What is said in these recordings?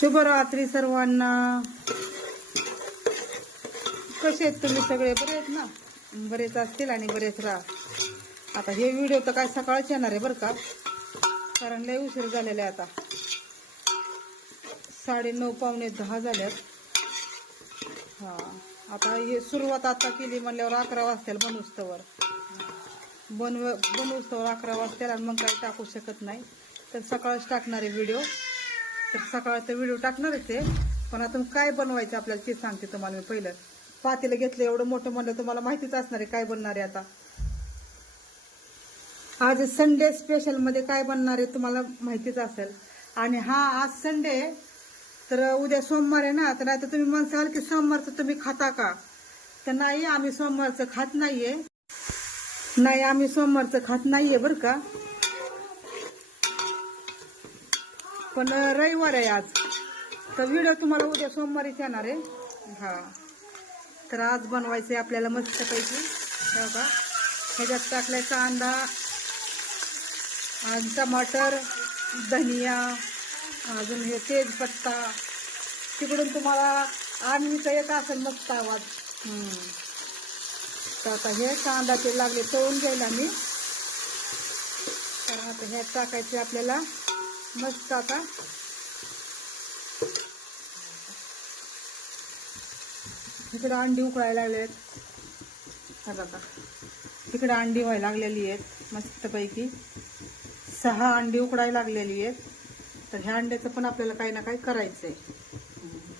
शुभरात्री सर्वांना. कसे आहेत तुम्ही सगळे? बरे आहेत ना? बरेच असतील आणि बरेच राहा आता हे व्हिडिओ तर काय सकाळच येणार आहे बरं का? कारण लय उशीर झालेला आहे आता. साडे नऊ पावणे दहा झाल्यात. हा आता हे सुरुवात आता केली म्हणल्यावर अकरा वाजतील बनवस्तवर बनव बनवस्तवर अकरा वाजतील आणि मग काही टाकू शकत नाही. तर सकाळच टाकणार आहे व्हिडिओ. तर सकाळ तर व्हिडिओ टाकणारच आहे. पण आता काय बनवायचं आपल्याला ते सांगते तुम्हाला मी पहिलं. पातेलं घेतलं एवढं मोठं म्हणलं तुम्हाला माहितीच असणार आहे काय बनणार आहे आता. आज संडे स्पेशलमध्ये काय बनणार आहे तुम्हाला माहितीच असेल. आणि हा आज संडे आहे, तर उद्या सोमवार आहे ना तर नाही तर तुम्ही म्हणसाल की सोमवारचं तुम्ही खाता का? तर नाही आम्ही सोमवारचं खात नाहीये. नाही आम्ही सोमवारचं खात नाहीये बरं का. पण रविवार आहे आज. तर व्हिडिओ तुम्हाला उद्या सोमवारीच येणार आहे. हा. तर आज बनवायचं आहे आपल्याला मस्तपैकी. हो का ह्याच्यात टाकलाय कांदा आणि टमाटर धनिया अजून हे तेजपत्ता. तिकडून तुम्हाला आणवीचा येत असेल मस्त आवाज. तर आता हे कांदा ते लागले तळून घ्यायला मी तर आता हे टाकायचे आपल्याला. मस्त आता. इकडे अंडी उकळायला लागले आहेत आता तिकडे अंडी व्हायला लागलेली आहेत मस्तपैकी. सहा अंडी उकडायला लागलेली आहेत. तर ह्या अंड्याचं पण आपल्याला काही ना काही करायचंय.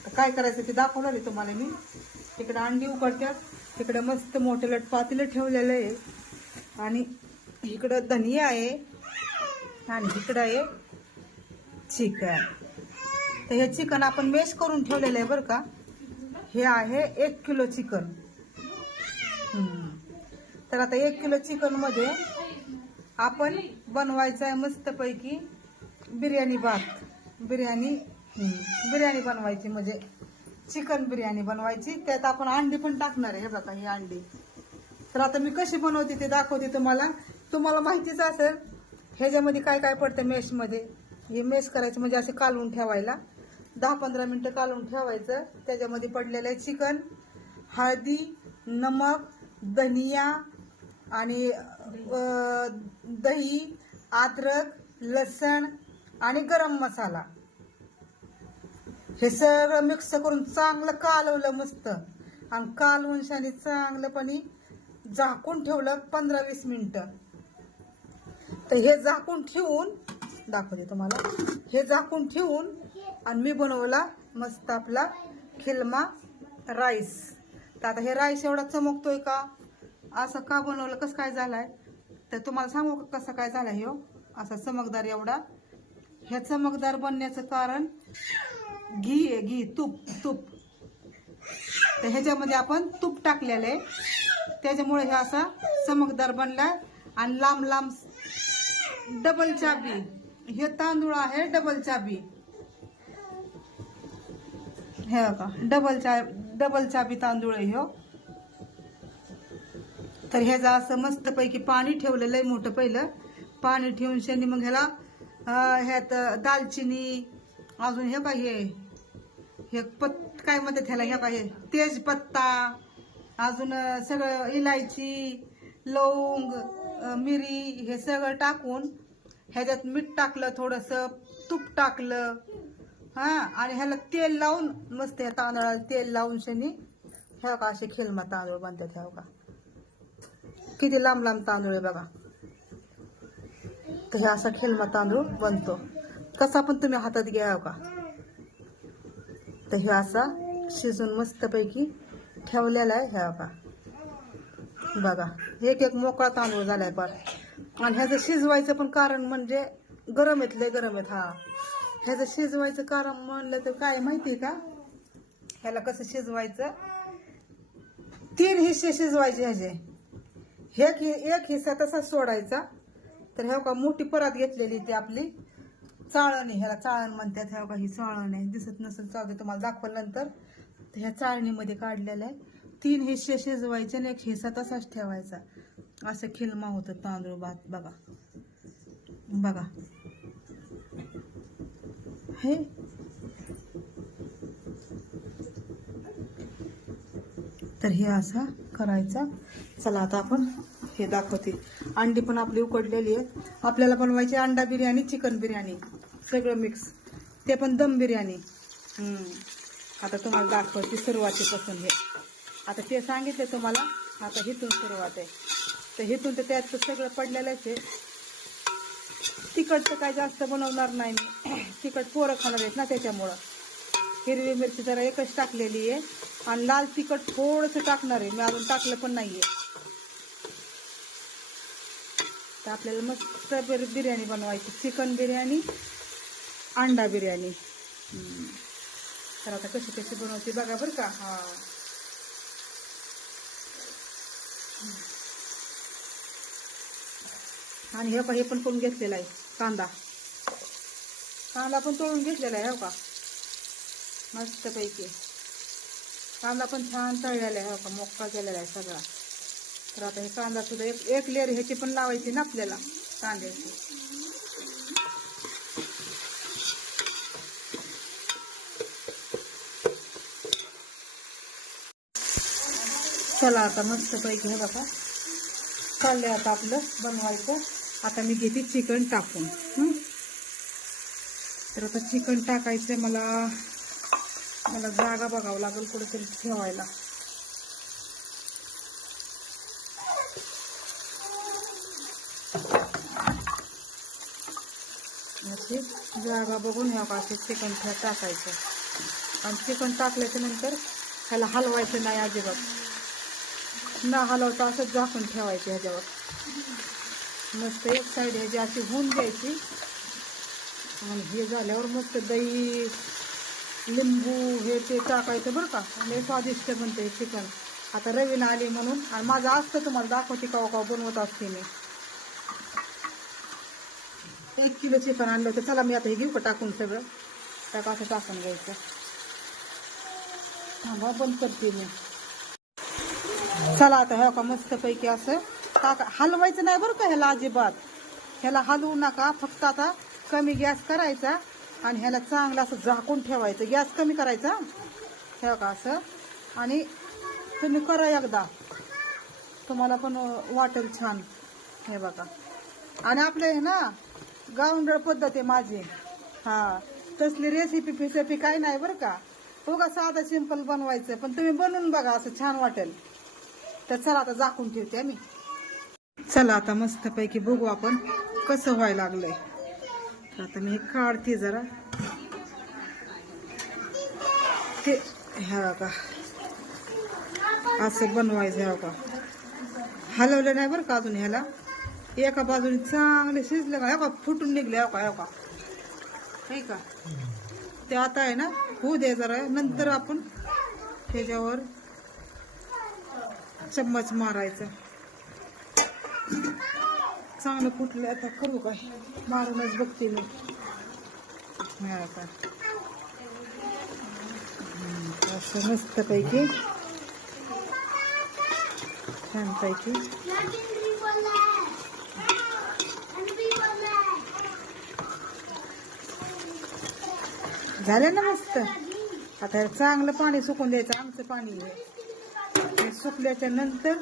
तर काय करायचं ते दाखवणार आहे तुम्हाला मी. तिकडे अंडी उकडतात तिकडे मस्त मोठे लट पातेलं ठेवलेलं आहे. आणि इकडं धनिया आहे. आणि इकडं आहे चिकन तर हे चिकन आपण मेश करून ठेवलेलं आहे बरं का? हे आहे एक किलो चिकन. तर आता एक किलो चिकनमध्ये आपण बनवायचं आहे मस्तपैकी बिर्याणी भात. बिर्याणी बिर्याणी बनवायची म्हणजे चिकन बिर्याणी बनवायची. त्यात आपण अंडी पण टाकणार आहे. हे बघा ही अंडी. तर आता मी कशी बनवते ते दाखवते तुम्हाला. तुम्हाला माहितीच असेल ह्याच्यामध्ये काय काय पडतं मेशमध्ये हे मेस करायचं म्हणजे असे कालवून ठेवायला. दहा पंधरा मिनटं कालवून ठेवायचं. त्याच्यामध्ये पडलेलं आहे चिकन हळदी नमक धनिया आणि दही अद्रक लसण आणि गरम मसाला. हे सगळं मिक्स करून चांगलं कालवलं मस्त. आणि कालवून शाने झाकून ठेवलं पंधरा वीस मिनटं. तर हे झाकून ठेवून दाखवते तुम्हाला. हे झाकून ठेवून आणि मी बनवला मस्त आपला खिलमा राईस. तर आता हे राईस एवढा चमकतोय का? असं का बनवलं? कसं काय झालंय? तर तुम्हाला सांगू का कसं काय झालं हो असा चमकदार एवढा. ह्या चमकदार बनण्याचं कारण घी आहे घी तूप तूप. तर ह्याच्यामध्ये आपण तूप टाकलेलं आहे. त्याच्यामुळे हे असा चमकदार बनलाय. आणि लांब लांब डबल चाबी. हे तांदूळ आहे डबल चाबी. हे का डबल चा डबल चाबी तांदूळ आहे हो तर ह्याचं असं मस्तपैकी पाणी ठेवलेलं आहे मोठं पहिलं. पाणी ठेवून शेणी मग ह्याला ह्यात दालचिनी अजून हे काय हे. पत काय म्हणतात ह्याला हे काय तेजपत्ता अजून सगळं इलायची लवंग मिरी हे सगळं टाकून ह्याच्यात मीठ टाकलं थोडंसं तूप टाकलं. हा आणि ह्याला तेल लावून मस्त या तांदळाला तेल लावून शनी ह्या का असे खेलमा तांदूळ बनतात ह्या का? किती लांब लांब तांदूळ आहे बघा. तर हे असा खेलमा तांदूळ बनतो. कसा पण तुम्ही हातात घ्या का? तर हे असा शिजून मस्तपैकी ठेवलेला आहे ह्या का? बघा एक एक मोकळा तांदूळ झालाय बरं आणि ह्याचं शिजवायचं पण कारण म्हणजे गरम आहेत लय गरम आहेत हा. ह्याचं शिजवायचं कारण म्हणलं तर काय माहिती का? ह्याला कसं शिजवायचं? तीन हिस्से शिजवायचे ह्याचे. एक एक हिस्सा तसाच सोडायचा. तर ह्या का मोठी परत घेतलेली ती आपली. चाळणी ह्याला चाळण म्हणतात ह्या का ही चाळण आहे. दिसत नसेल चालते तुम्हाला दाखवल्यानंतर ह्या चाळणीमध्ये काढलेलं आहे. तीन हिस्से शिजवायचे आणि एक हिस्सा तसाच ठेवायचा. असं खिलमा होतं तांदूळ भात बघा. बघा. हे. तर हे असा करायचा. चला आता आपण हे दाखवते. अंडी पण आपली उकडलेली आहेत. आपल्याला बनवायची अंडा बिर्याणी चिकन बिर्याणी. सगळं मिक्स ते पण दम बिर्याणी. आता तुम्हाला दाखवते सुरुवातीपासून हे. आता ते सांगितले तुम्हाला. आता हिथून सुरुवात आहे. तर हेतून तर त्यात तर सगळं पडलेलंच आहे. तिखट तर काय जास्त बनवणार नाही मी. तिखट पोरं खाणार आहेत ना त्याच्यामुळं. हिरवी मिरची जरा एकच टाकलेली आहे. आणि लाल तिखट थोडंसं टाकणार आहे. मी अजून टाकलं पण नाहीये. तर आपल्याला मस्त बिर्याणी बनवायची. चिकन बिर्याणी अंडा बिर्याणी. तर आता कशी कशी बनवते बघा बरं का. हा. आणि हे पण हे पण करून घेतलेला आहे, कांदा. कांदा पण तळून घेतलेला आहे का? मस्तपैकी. कांदा पण छान तळलेला आहे का? केलेला आहे सगळा. तर आता हे कांदा सुद्धा एक एक लेअर ह्याची पण लावायची ना आपल्याला, कांद्याची. चला आता मस्तपैकी, हे बघा. चाललंय आता आपलं बनवायचं. आता मी घेते चिकन टाकून. तर आता चिकन टाकायचं मला. मला जागा बघावं लागेल कुठेतरी ठेवायला. अशी जागा बघून ह्या असे चिकन टाकायचं आणि चिकन टाकल्याच्या नंतर ह्याला हलवायचं नाही अजिबात. न हलवता असंच झाकून ठेवायचं ह्याच्यावर. मस्त एक साईड ह्याची अशी होऊन द्यायची आणि हे झाल्यावर मस्त दही लिंबू हे ते टाकायचं बरं का. आणि स्वादिष्ट बनते हे चिकन. आता रवीला आली म्हणून आणि माझं असतं तुम्हाला दाखवते कवा कवा बनवत असते मी. एक किलो चिकन आणलं होतं चला मी आता हे घेऊ का टाकून सगळं. टाका असं टाकून घ्यायचं. थांबा बंद करते मी. चला आता ह्या का मस्तपैकी असं टाका हलवायचं नाही बरं का ह्याला अजिबात. ह्याला हलवू नका फक्त आता कमी गॅस करायचा आणि ह्याला चांगलं असं झाकून ठेवायचं. गॅस कमी करायचा. ठेवा का असं? आणि तुम्ही करा एकदा. तुम्हाला पण वाटेल छान. हे बघा. आणि आपले हे ना गावंडळ पद्धत आहे माझी. हां तसली रेसिपी फिसेपी काही नाही बरं का. उगा साधं सिंपल बनवायचं पण तुम्ही बनवून बघा असं छान वाटेल. तर चला आता झाकून ठेवते मी चला आता मस्तपैकी बघू आपण कसं व्हायला लागलंय. तर आता मी हे काढते जरा. ते ह्या का असं बनवायचं ह्या का हलवलं नाही बरं का अजून ह्याला? एका बाजूने चांगले शिजले का? का फुटून निघले ह्या का ह्या का नाही का? ते आता आहे ना होऊ दे जरा. नंतर आपण त्याच्यावर चम्मच मारायचं. चांगलं कुठलं आता करू काय? मारूनच बघते मी. असं मस्त पैकी. असं मस्तपैकी छानपैकी झालं ना मस्त? आता चांगलं पाणी सुकून द्यायचं आमचं पाणी. आहे सुकल्याच्या नंतर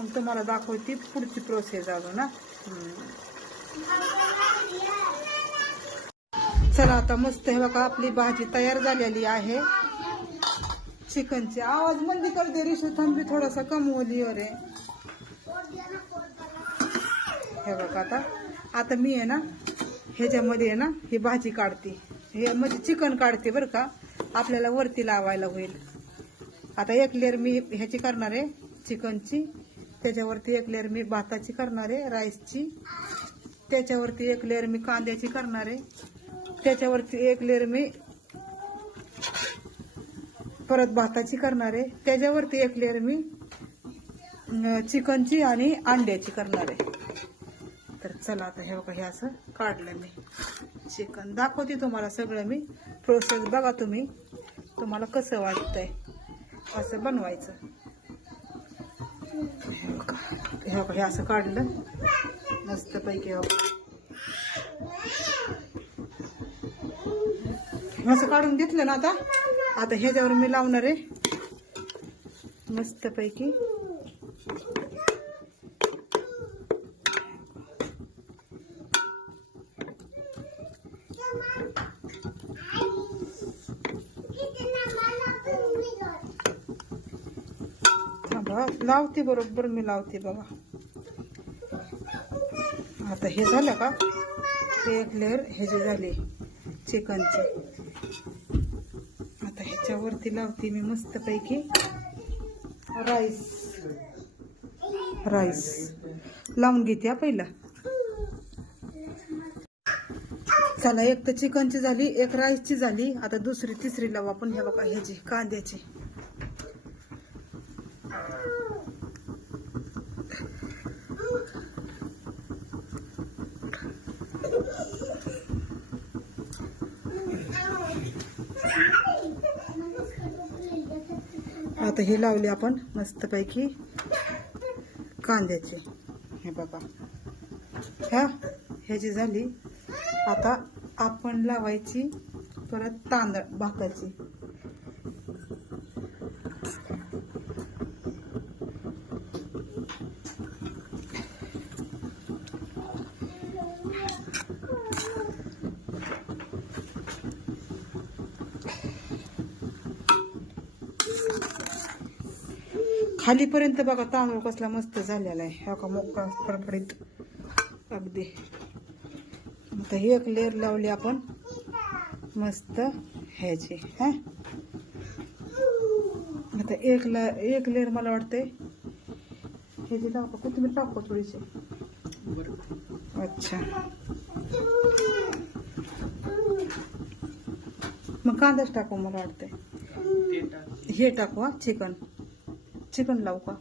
मग तुम्हाला दाखवते पुढची प्रोसेस अजून ना चला आता मस्त हे बघा आपली भाजी तयार झालेली आहे चिकनची आवाज मंदी करते रिशू थांबी थोडासा कमवली अरे हे बघा आता आता मी आहे ना ह्याच्यामध्ये आहे ना ही भाजी काढते हे म्हणजे चिकन काढते बरं का आपल्याला वरती लावायला होईल आता एक लेअर मी ह्याची करणार आहे चिकनची त्याच्यावरती एक लेअर मी भाताची करणार आहे राईसची त्याच्यावरती एक लेअर मी कांद्याची करणार. आहे त्याच्यावरती एक लेअर मी परत भाताची करणार. आहे त्याच्यावरती एक लेअर मी चिकनची आणि अंड्याची करणार. आहे तर चला आता हे बघा हे असं काढलं मी. चिकन दाखवते तुम्हाला सगळं मी. प्रोसेस बघा तुम्ही. तुम्हाला कसं वाटतंय? असं बनवायचं. हे बघा हे असं काढलं. मस्तपैकी हे असं काढून घेतलं ना आता? आता ह्याच्यावर मी लावणार आहे. मस्तपैकी थांबा लावते बरोबर मी लावते बघा. आता हे झालं का? हे एक लेअर हे जे झाले चिकनचे. आता ह्याच्यावरती लावते मी मस्तपैकी राईस राईस लावून घेते हा पहिला. चला एक तर चिकनची झाली एक राईसची झाली. आता दुसरी तिसरी लावू आपण. हे बघा ह्याची कांद्याची. आता हे लावले आपण मस्तपैकी कांद्याचे. हे बघा. ह्या ह्याची झाली आता आपण लावायची परत तांदळ भाताची. खालीपर्यंत बघा तांदूळ कसला मस्त झालेला आहे. हा का मोकळा फडफडीत अगदी. आता ही एक लेअर लावली आपण. मस्त. ह्याची हा? आता एक ला एक लेअर मला वाटतंय. ह्याची टाकू कोथिंबीर टाकू थोडीशी? अच्छा. मग कांदाच टाकू मला वाटतंय. हे टाकू हा? चिकन. चिकन लावू का?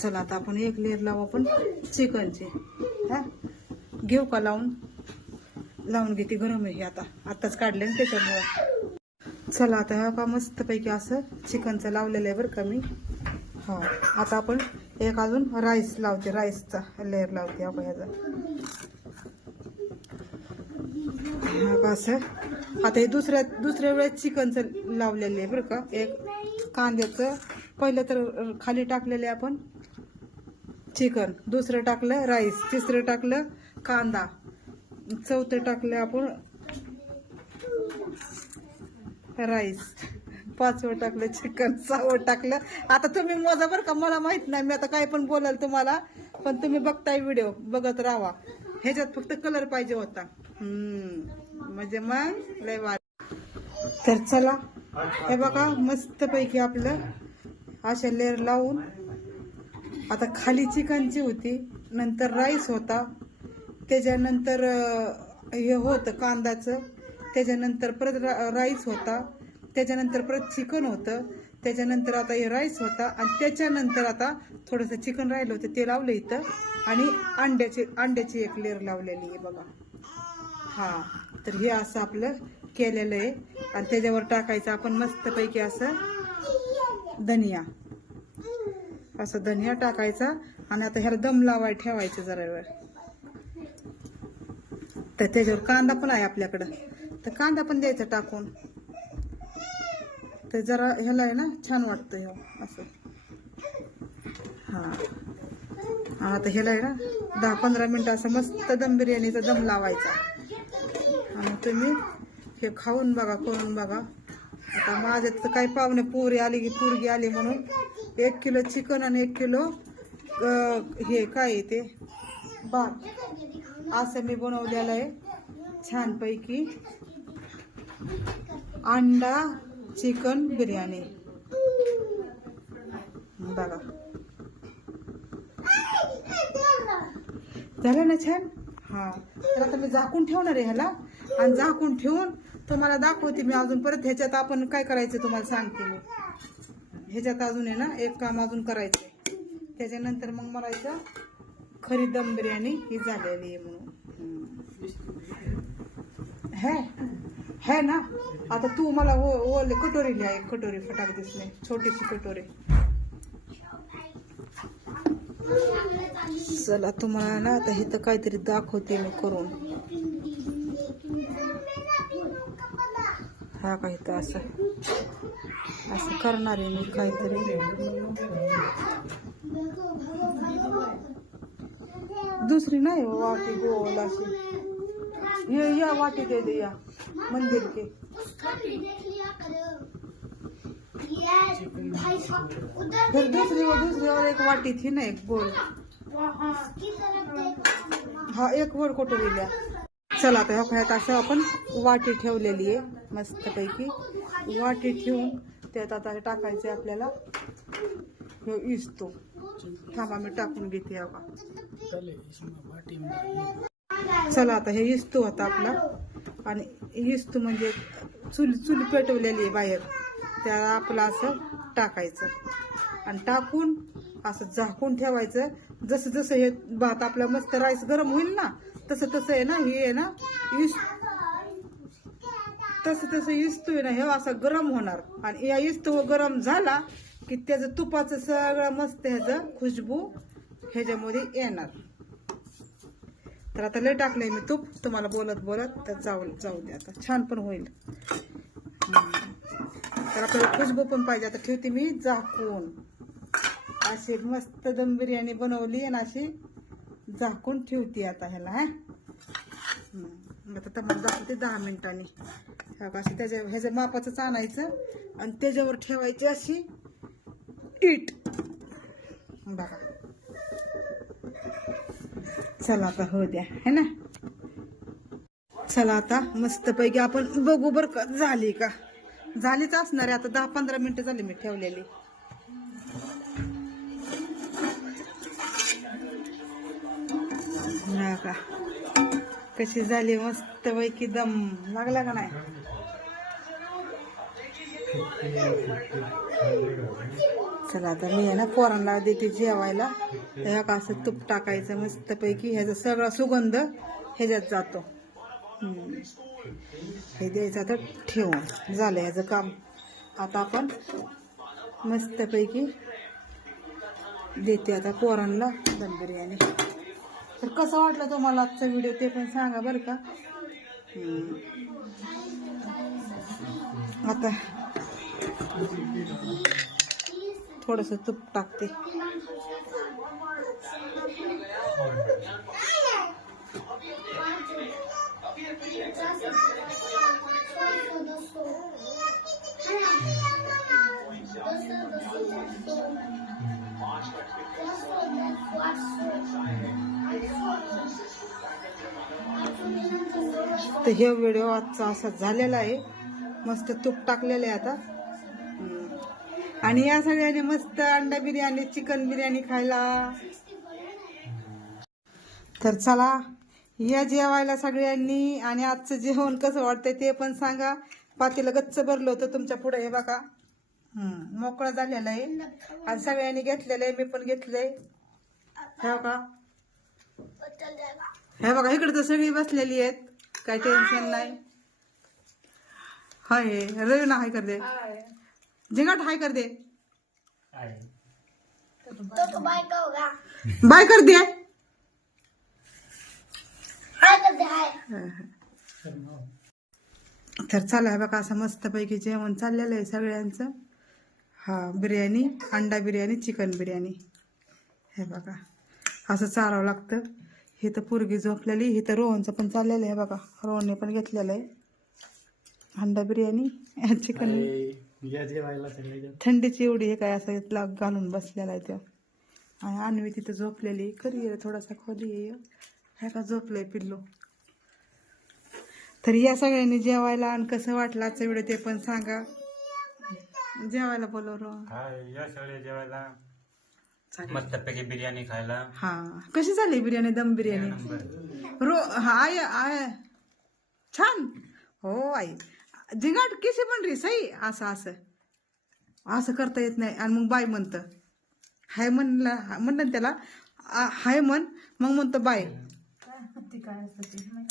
चला आता आपण एक लेअर लावू आपण चिकनचे. हा? घेऊ का लावून? लावून घेते गरम आहे आता. आताच काढले ना त्याच्यामुळं. चला आता हा का मस्तपैकी असं चिकनचं लावलेलं आहे बरं का मी. हा आता आपण एक अजून राईस लावते राईसचा लेअर लावते आपण ह्याचा हा का असं? आता हे दुसऱ्या दुसऱ्या वेळेस चिकनचं लावलेलं आहे बरं का. एक कांद्याचं पहिलं तर खाली टाकलेले आपण चिकन दुसरं टाकलं राईस तिसरं टाकलं कांदा चौथं टाकलं आपण राईस पाचवं टाकलं चिकन सहावं टाकलं. आता तुम्ही मोजा बरं का मला माहीत नाही मी आता काय पण बोलाल तुम्हाला पण तुम्ही बघताय व्हिडिओ बघत राहा. ह्याच्यात फक्त कलर पाहिजे होता. म्हणजे मग लय वाट तर चला हे बघा मस्त पैकी आपलं अशा लेअर लावून आता खाली चिकनची होती नंतर राईस होता त्याच्यानंतर हे होतं कांदाचं त्याच्यानंतर परत रा- राईस होता त्याच्यानंतर परत चिकन होतं त्याच्यानंतर आता हे राईस होता आणि त्याच्यानंतर आता थोडंसं चिकन राहिलं होतं ते लावलं इथं आणि अंड्याची अंड्याची एक लेअर लावलेली आहे बघा. हा तर हे असं आपलं केलेलं आहे आणि त्याच्यावर टाकायचं आपण मस्तपैकी असं धनिया. असं धनिया टाकायचा आणि आता ह्याला दम लावाय ठेवायचं जरा वेळ तर त्याच्यावर कांदा पण आहे आपल्याकडं. तर कांदा पण द्यायचा टाकून. तर जरा ह्याला आहे ना छान वाटतं ह्यो असं. हा. आता ह्याला आहे ना दहा पंधरा मिनटं असं मस्त दम बिर्याणीचा दम लावायचा. आणि तुम्ही हे खाऊन बघा करून बघा. आता माझ्या तर काही पाहुणे पोरी आली की पोरगी आली म्हणून एक किलो चिकन आणि एक किलो हे काय आहे ते? भात. असं मी बनवलेलं आहे छानपैकी. अंडा चिकन बिर्याणी. बघा. झालं ना छान? हा. तर आता मी झाकून ठेवणार आहे ह्याला. आणि झाकून ठेवून तुम्हाला दाखवते मी अजून. परत ह्याच्यात आपण काय करायचं तुम्हाला सांगते मी. ह्याच्यात अजून आहे ना एक काम अजून करायचं त्याच्यानंतर मग मला इथं खरी दम बिर्याणी ही झालेली आहे म्हणून. है है ना आता तू मला ओ ओले कटोरी लिहा एक कटोरी फटाक दिसले छोटीशी कटोरी. चला तुम्हाला ना आता इथं काहीतरी दाखवते मी करून. हा काही इथं असं असं करणार आहे मी काहीतरी. दुसरी नाही हो, वाटी गोल अशी. ये या वाटी दे दे या. मंदिर के. फिर दूसरी वो दूसरी और एक वाटी थी ना एक गोल. हा एक वर कोटोरी चला आता ह्या असं आपण वाटी ठेवलेली आहे. मस्तपैकी वाटी ठेवून त्यात आता हे टाकायचे आपल्याला. हे इस्तो थांबा मी टाकून घेते हा चला आता हे इसतो होता आपला. आणि इस्तू म्हणजे चुल चुल पेटवलेली आहे बाहेर. त्याला आपलं असं टाकायचं. आणि टाकून असं झाकून ठेवायचं. जसं जसं हे भात आपला मस्त राईस गरम होईल ना तसं तसं आहे ना हे आहे ना इस तसं तसं इस्तू आहे ना हे असं गरम होणार. आणि या इस्तू गरम झाला की त्याचं तुपाचं सगळं मस्त ह्याचं खुशबू ह्याच्यामध्ये येणार. तर आता लय टाकलंय मी तूप तुम्हाला बोलत बोलत तर जाऊ जाऊ दे आता. छान पण होईल. तर आपल्याला खुशबू पण पाहिजे. आता ठेवते मी झाकून. अशी मस्त दम बिर्याणी बनवली आणि अशी झाकून ठेवते आता ह्याला हा. आता तुम्हाला दाखवते दहा मिनिटांनी. ह्या अशी त्याच्या ह्याच्या मापाचंच आणायचं आणि त्याच्यावर ठेवायची अशी ईट बघा. चला आता हो द्या है ना? चला आता मस्तपैकी आपण बघू बर का झाली का? झालीच असणार आहे आता दहा पंधरा मिनटं झाली मी ठेवलेली. हा का कशी झाली मस्तपैकी दम लागला का नाही? चला आता मी आहे ना पोरांना देते जेवायला. ह्या का असं तूप टाकायचं मस्तपैकी. ह्याचा सगळा सुगंध ह्याच्यात जातो. हे द्यायचं आता ठेवून. झालं ह्याचं काम. आता आपण मस्तपैकी देते आता पोरांना दम बिर्याणी. तर कसं वाटलं तुम्हाला आजचा व्हिडिओ? ते पण सांगा बरं का. आता थोडस तूप टाकते. तर हे व्हिडिओ आजचा असा झालेला आहे. मस्त तूप टाकलेलं आहे आता. आणि या सगळ्यांनी मस्त अंडा बिर्याणी चिकन बिर्याणी खायला. तर चला या जेवायला सगळ्यांनी आणि आजचं जेवण कसं वाटतंय ते पण सांगा. पातीला गच्च भरलं होतं तुमच्यापुढे हे बघा. हम्म, मोकळं झालेलं आहे. आणि सगळ्यांनी घेतलेलं आहे मी पण घेतलंय. हे बघा. हे बघा इकडे तर सगळी बसलेली आहेत. काही टेन्शन नाही. हाय रवी ना हाय. कर दे. झिंगाट हाय कर दे. बाय कर दे तर चला हे बघा असं मस्तपैकी जेवण चाललेलं आहे सगळ्यांचं. हा बिर्याणी अंडा बिर्याणी चिकन बिर्याणी. हे बघा असं चारावं लागतं. हे तर पोरगी झोपलेली हे तर रोहनचं पण चाललेलं आहे बघा. रोहनने पण घेतलेलं आहे. अंडा बिर्याणी चिकन. या जेवायला सगळे थंडीची एवढी आहे काय असं लाग घालून बसलेला आहे त्या आणि अन्वी तिथं झोपलेली. करी थोडासा खोली आहे. ह्या का झोपलंय पिल्लू. तर या सगळ्यांनी जेवायला आणि कसं वाटलं आजचा व्हिडिओ ते पण सांगा. जेवायला बोलव रोहन हा या जेवायला. चालेल. मस्तपैकी बिर्याणी खायला. हा. कशी झाली बिर्याणी दम बिर्याणी? रो हा आय आय. छान. हो आई. जिगाट कशी म्हणरी सई. असं असं. असं करता येत नाही. आणि मग बाय म्हणतं हाय म्हणला म्हणलं त्याला हाय म्हण मग म्हणतो बाय.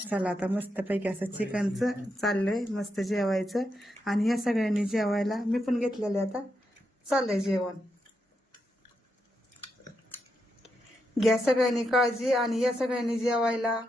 चला आता मस्तपैकी असं चिकनचं चाललंय मस्त जेवायचं. आणि या सगळ्यांनी जेवायला मी पण घेतलेलं आहे आता. चाललंय जेवण. घ्या सगळ्यांनी काळजी आणि या सगळ्यांनी जेवायला.